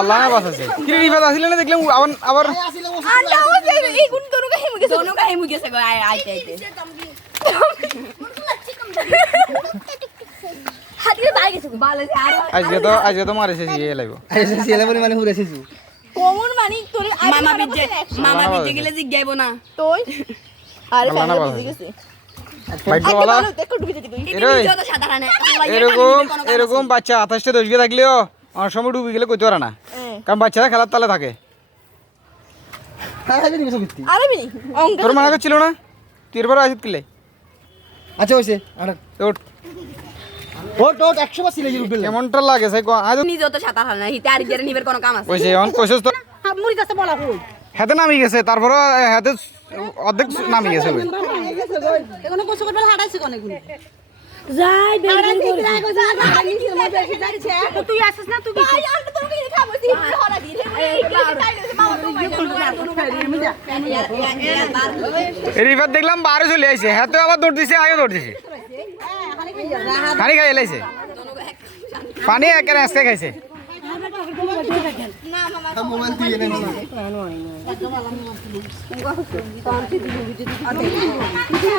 আল্লাহ না বাঁচাছে কি রিফাত আসিল না দেখলাম আবার আজকে তো মারেছে সিয়ে লাগবো মানে হুরেছিস কমন মানি তোর মামা বিজে গেলে জিগাইব না তুই আরে আল্লাহ না ফ্যামিলি বাঁচাছে গেছে ভাগ্যবালা দেখো ঢুকে যেতে কই এরকম বাচ্চা 28টা 10 গে থাকলেও অনেক সময় ডুবে গেলে কইতে পারে না কারণ বাচ্চারা খেলার তালে থাকে আরে বিনি অঙ্ক তোর মনে ছিল না তুই এরপর আসিত কিলে আচ্ছা হইছে আর ওট ওট 100 বার সিলে উঠবে কেমনটা লাগে সাই আজ নিজেও তো সাঁতার হয় না হিতে আর গেরে নিবের কোনো কাম আছে কইছে অন কইছস তো মুড়ি কাছে বলা কই হাতে নামি গেছে তারপর হাতে অর্ধেক নামি গেছে ওই এগুলো কষ্ট করবে হাঁটাইছে কোনে গুলো যাই বেরিয়ে তুই আসিস না তুই কি আর তোর কি খাবছি হরা দি রিফাত দেখলাম বারে চলে আইছে হাতে আবার দৌড় দিছে আয়ও দৌড় দিছে পানি খাই এলাইছে পানি একেবারে আজকে খাইছে মোবাইল দিয়ে নেন